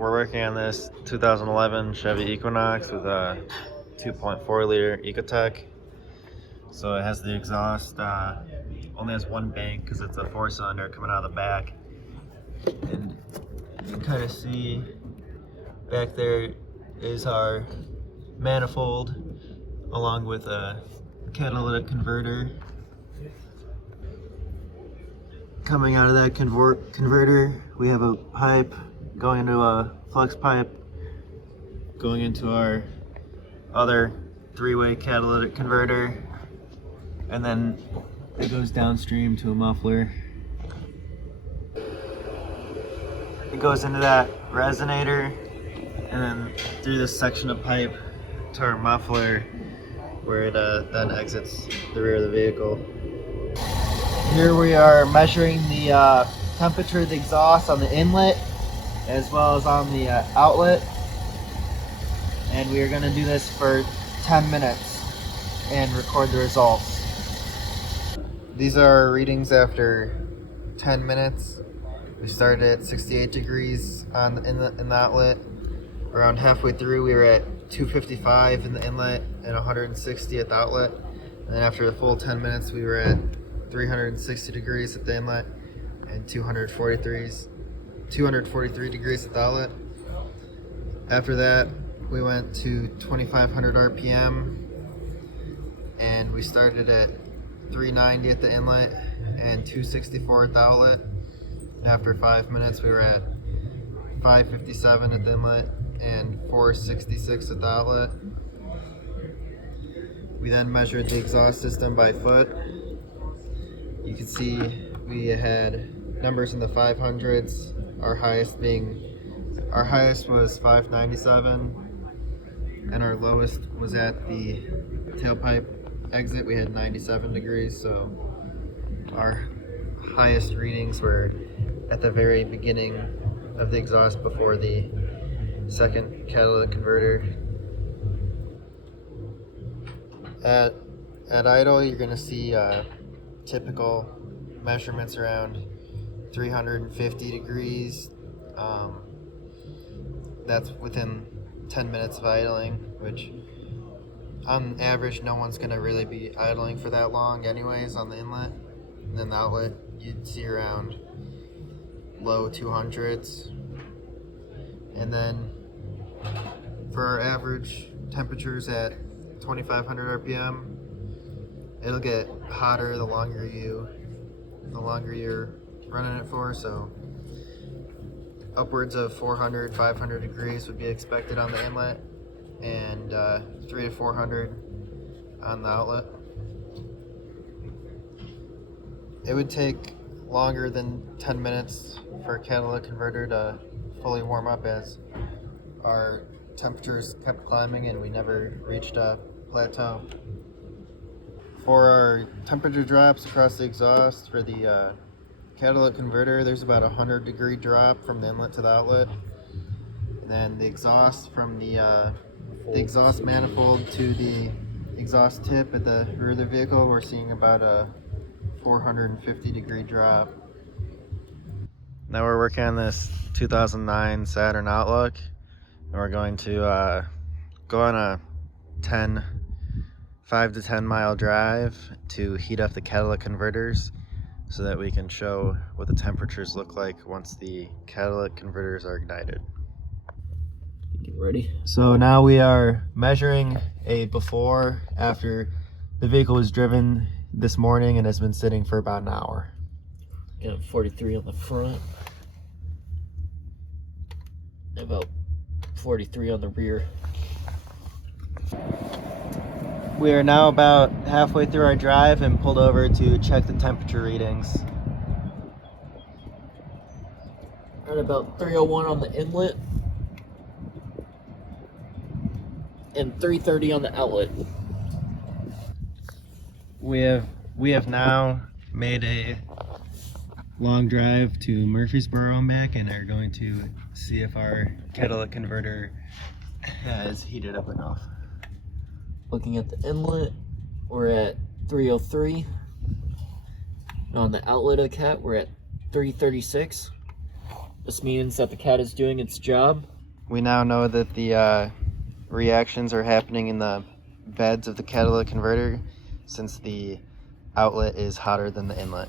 We're working on this 2011 Chevy Equinox with a 2.4 liter Ecotec. So it has the exhaust, only has one bank because it's a 4-cylinder coming out of the back. And you can kind of see back there is our manifold along with a catalytic converter. Coming out of that converter, we have a pipe going into a flex pipe going into our other 3-way catalytic converter, and then it goes downstream to a muffler. It goes into that resonator and then through this section of pipe to our muffler, where it then exits the rear of the vehicle. Here we are measuring the temperature of the exhaust on the inlet as well as on the outlet, and we are going to do this for 10 minutes and record the results. These are our readings after 10 minutes. We started at 68 degrees in the outlet. Around halfway through we were at 255 in the inlet and 160 at the outlet, and then after the full 10 minutes we were at 360 degrees at the inlet and 243 degrees at the outlet. After that we went to 2500 RPM and we started at 390 at the inlet and 264 at the outlet. After 5 minutes we were at 557 at the inlet and 466 at the outlet. We then measured the exhaust system by foot. You can see we had numbers in the 500s, our highest was 597, and our lowest was at the tailpipe exit. We had 97 degrees, so our highest readings were at the very beginning of the exhaust before the second catalytic converter. At idle, you're going to see typical measurements around 350 degrees. That's within 10 minutes of idling, which on average no one's going to really be idling for that long anyways on the inlet. And then the outlet you'd see around low 200s. And then for our average temperatures at 2500 RPM, it'll get hotter the longer you're running it for, so upwards of 400, 500 degrees would be expected on the inlet, and 300 to 400 on the outlet. It would take longer than 10 minutes for a catalytic converter to fully warm up, as our temperatures kept climbing and we never reached a plateau. For our temperature drops across the exhaust for the catalytic converter, there's about a 100-degree drop from the inlet to the outlet. And then the exhaust from the exhaust manifold to the exhaust tip at the rear of the vehicle, we're seeing about a 450-degree drop. Now we're working on this 2009 Saturn Outlook, and we're going to go on a 5 to 10 mile drive to heat up the catalytic converters so that we can show what the temperatures look like once the catalytic converters are ignited. Get ready. So now we are measuring a before after the vehicle was driven this morning and has been sitting for about an hour. Got 43 on the front, about 43 on the rear. We are now about halfway through our drive and pulled over to check the temperature readings. At about 301 on the inlet and 330 on the outlet. We have now made a long drive to Murfreesboro and back, and are going to see if our catalytic converter is heated up enough. Looking at the inlet, we're at 303. And on the outlet of the cat, we're at 336. This means that the cat is doing its job. We now know that the reactions are happening in the beds of the catalytic converter since the outlet is hotter than the inlet.